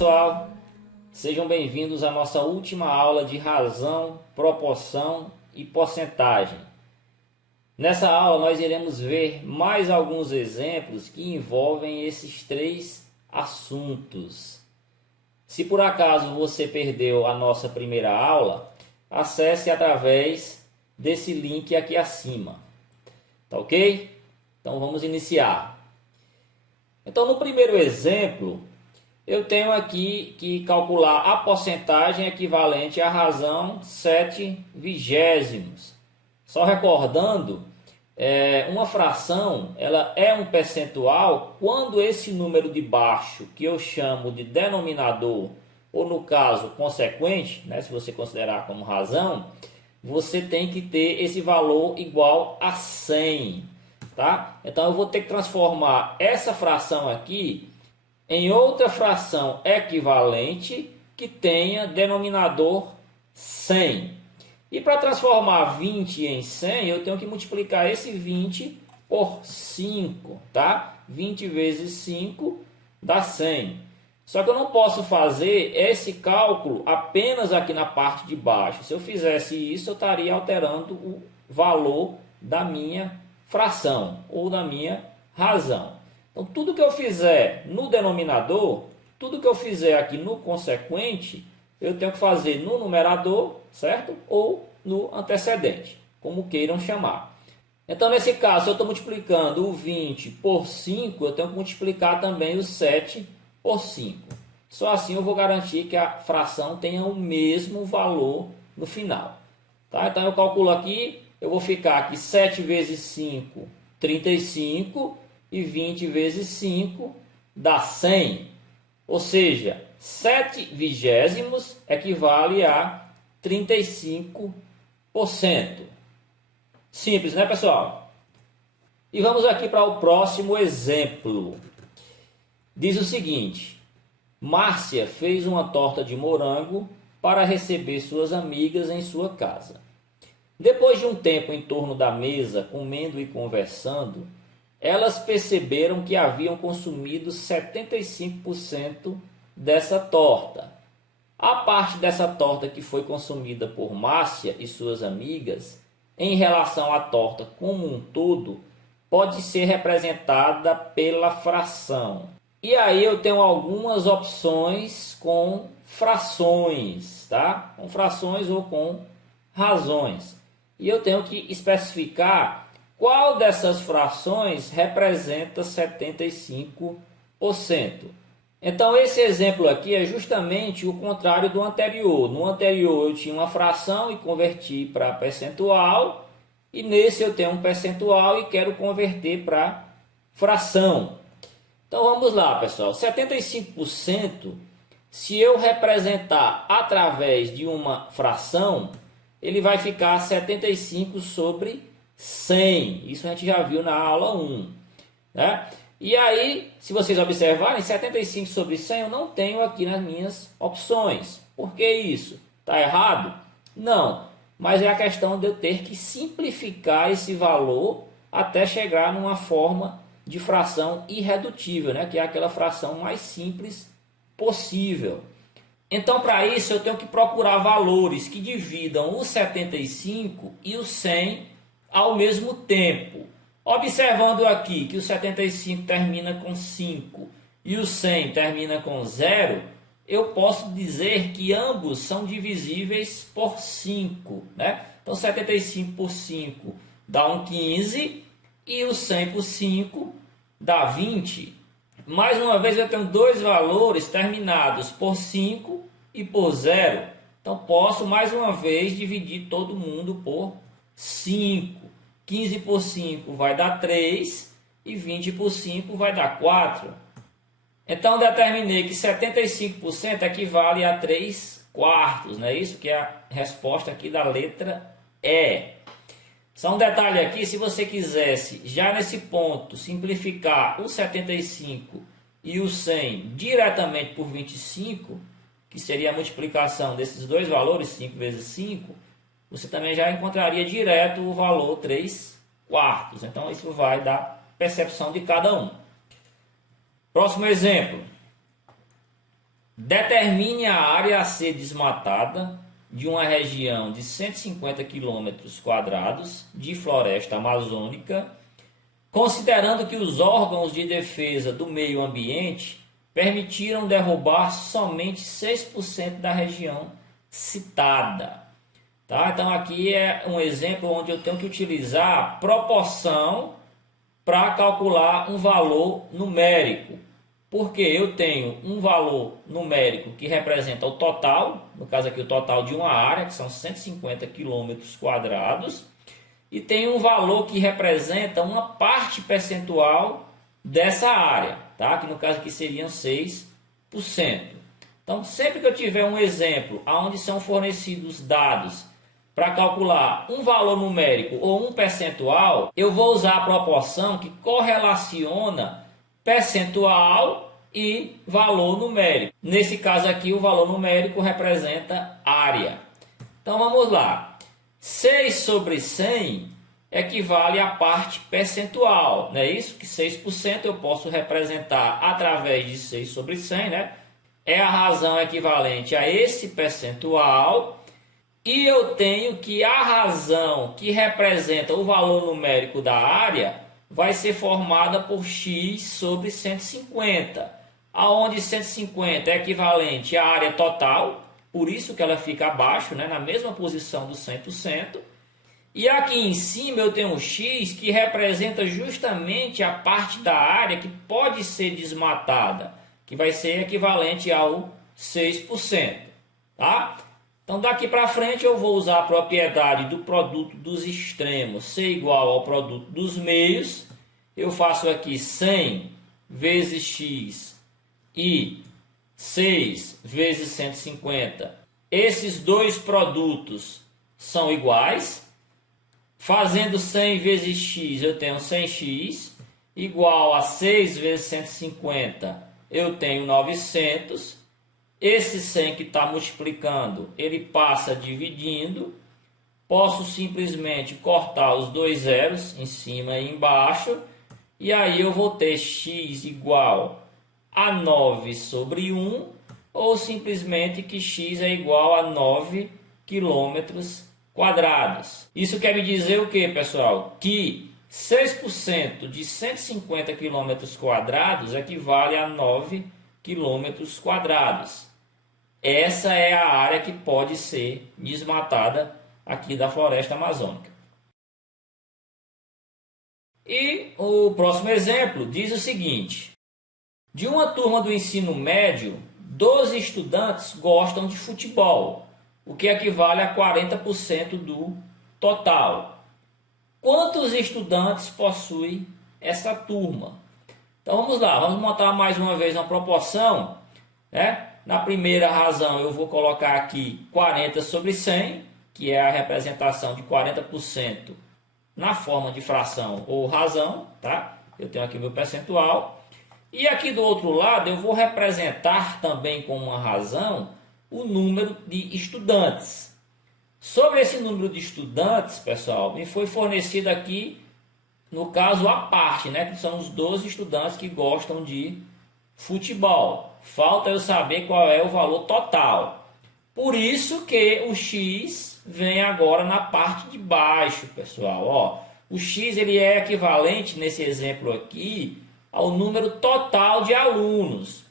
pessoal, sejam bem-vindos à nossa última aula de razão, proporção e porcentagem. Nessa aula nós iremos ver mais alguns exemplos que envolvem esses três assuntos. Se por acaso você perdeu a nossa primeira aula, acesse através desse link aqui acima, tá ok? Então vamos iniciar. Então no primeiro exemplo, eu tenho aqui que calcular a porcentagem equivalente à razão 7/20. Só recordando, uma fração ela é um percentual quando esse número de baixo, que eu chamo de denominador, ou no caso consequente, né, se você considerar como razão, você tem que ter esse valor igual a 100. Tá? Então eu vou ter que transformar essa fração aqui em outra fração equivalente que tenha denominador 100. E para transformar 20 em 100, eu tenho que multiplicar esse 20 por 5. Tá? 20 vezes 5 dá 100. Só que eu não posso fazer esse cálculo apenas aqui na parte de baixo. Se eu fizesse isso, eu estaria alterando o valor da minha fração ou da minha razão. Então, tudo que eu fizer no denominador, tudo que eu fizer aqui no consequente, eu tenho que fazer no numerador, certo? Ou no antecedente, como queiram chamar. Então, nesse caso, se eu estou multiplicando o 20 por 5, eu tenho que multiplicar também o 7 por 5. Só assim eu vou garantir que a fração tenha o mesmo valor no final. Tá? Então, eu calculo aqui, eu vou ficar aqui 7 vezes 5, 35. E 20 vezes 5 dá 100. Ou seja, 7/20 equivale a 35%. Simples, né, pessoal? E vamos aqui para o próximo exemplo. Diz o seguinte: Márcia fez uma torta de morango para receber suas amigas em sua casa. Depois de um tempo em torno da mesa, comendo e conversando, elas perceberam que haviam consumido 75% dessa torta. A parte dessa torta que foi consumida por Márcia e suas amigas, em relação à torta como um todo, pode ser representada pela fração. E aí eu tenho algumas opções com frações, tá? Com frações ou com razões. E eu tenho que especificar qual dessas frações representa 75%. Então, esse exemplo aqui é justamente o contrário do anterior. No anterior, eu tinha uma fração e converti para percentual. E nesse, eu tenho um percentual e quero converter para fração. Então, vamos lá, pessoal. 75%, se eu representar através de uma fração, ele vai ficar 75 sobre 100, isso a gente já viu na aula 1, né? E aí, se vocês observarem, 75 sobre 100 eu não tenho aqui nas minhas opções. Por que isso? Está errado? Não, mas é a questão de eu ter que simplificar esse valor até chegar numa forma de fração irredutível, né? Que é aquela fração mais simples possível. Então, para isso, eu tenho que procurar valores que dividam o 75 e o 100 ao mesmo tempo. Observando aqui que o 75 termina com 5 e o 100 termina com 0, eu posso dizer que ambos são divisíveis por 5. Né? Então, 75 por 5 dá um 15 e o 100 por 5 dá 20. Mais uma vez, eu tenho dois valores terminados por 5 e por 0. Então, posso mais uma vez dividir todo mundo por 5. 15 por 5 vai dar 3 e 20 por 5 vai dar 4. Então, determinei que 75% equivale a 3 quartos. Não é isso que é a resposta aqui da letra E. Só um detalhe aqui, se você quisesse, já nesse ponto, simplificar o 75 e o 100 diretamente por 25, que seria a multiplicação desses dois valores, 5 vezes 5, você também já encontraria direto o valor 3 quartos. Então, isso vai dar percepção de cada um. Próximo exemplo. Determine a área a ser desmatada de uma região de 150 km² de floresta amazônica, considerando que os órgãos de defesa do meio ambiente permitiram derrubar somente 6% da região citada. Tá? Então aqui é um exemplo onde eu tenho que utilizar proporção para calcular um valor numérico. Porque eu tenho um valor numérico que representa o total, no caso aqui o total de uma área, que são 150 km², e tem um valor que representa uma parte percentual dessa área, tá? Que no caso aqui seriam 6%. Então, sempre que eu tiver um exemplo onde são fornecidos dados para calcular um valor numérico ou um percentual, eu vou usar a proporção que correlaciona percentual e valor numérico. Nesse caso aqui, o valor numérico representa área. Então, vamos lá. 6 sobre 100 equivale à parte percentual, não é isso? Que 6% eu posso representar através de 6 sobre 100, né? É a razão equivalente a esse percentual. E eu tenho que a razão que representa o valor numérico da área vai ser formada por x sobre 150, aonde 150 é equivalente à área total, por isso que ela fica abaixo, né, na mesma posição do 100%. E aqui em cima eu tenho um x que representa justamente a parte da área que pode ser desmatada, que vai ser equivalente ao 6%. Tá? Então daqui para frente eu vou usar a propriedade do produto dos extremos ser igual ao produto dos meios. Eu faço aqui 100 vezes x e 6 vezes 150. Esses dois produtos são iguais. Fazendo 100 vezes x eu tenho 100x igual a 6 vezes 150 eu tenho 900. Esse 100 que está multiplicando, ele passa dividindo. Posso simplesmente cortar os dois zeros em cima e embaixo. E aí eu vou ter x igual a 9 sobre 1. Ou simplesmente que x é igual a 9 quilômetros quadrados. Isso quer me dizer o que, pessoal? Que 6% de 150 quilômetros quadrados equivale a 9 quilômetros quadrados. Essa é a área que pode ser desmatada aqui da floresta amazônica. E o próximo exemplo diz o seguinte: de uma turma do ensino médio, 12 estudantes gostam de futebol, o que equivale a 40% do total. Quantos estudantes possui essa turma? Então vamos lá, vamos montar mais uma vez uma proporção, né? Na primeira razão eu vou colocar aqui 40 sobre 100, que é a representação de 40% na forma de fração ou razão, tá? Eu tenho aqui o meu percentual. E aqui do outro lado eu vou representar também com uma razão o número de estudantes. Sobre esse número de estudantes, pessoal, me foi fornecido aqui, no caso, a parte, né? Que são os 12 estudantes que gostam de futebol. Falta eu saber qual é o valor total. Por isso que o x vem agora na parte de baixo, pessoal. Ó, o x ele é equivalente, nesse exemplo aqui, ao número total de alunos.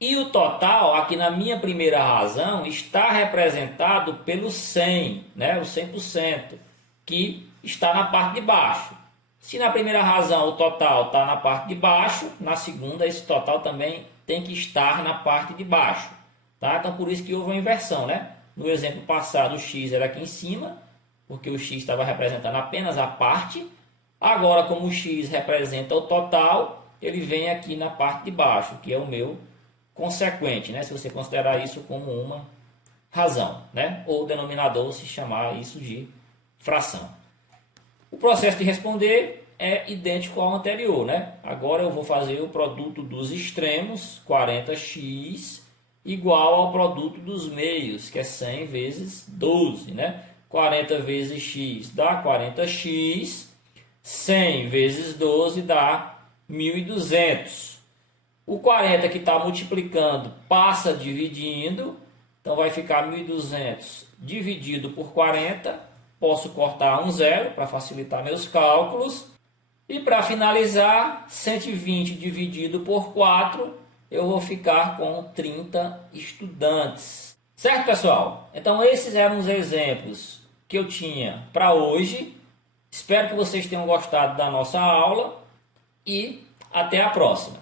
E o total, aqui na minha primeira razão, está representado pelo 100, né? O 100%, que está na parte de baixo. Se na primeira razão o total está na parte de baixo, na segunda esse total também tem que estar na parte de baixo. Tá? Então por isso que houve uma inversão, né? No exemplo passado o x era aqui em cima, porque o x estava representando apenas a parte. Agora, como o x representa o total, ele vem aqui na parte de baixo, que é o meu consequente, né? Se você considerar isso como uma razão, né? Ou o denominador se chamar isso de fração. O processo de responder é idêntico ao anterior, né? Agora eu vou fazer o produto dos extremos, 40x, igual ao produto dos meios, que é 100 vezes 12, né? 40 vezes x dá 40x, 100 vezes 12 dá 1.200. O 40 que está multiplicando passa dividindo, então vai ficar 1.200 dividido por 40. Posso cortar um zero para facilitar meus cálculos. E para finalizar, 120 dividido por 4, eu vou ficar com 30 estudantes. Certo, pessoal? Então esses eram os exemplos que eu tinha para hoje. Espero que vocês tenham gostado da nossa aula e até a próxima.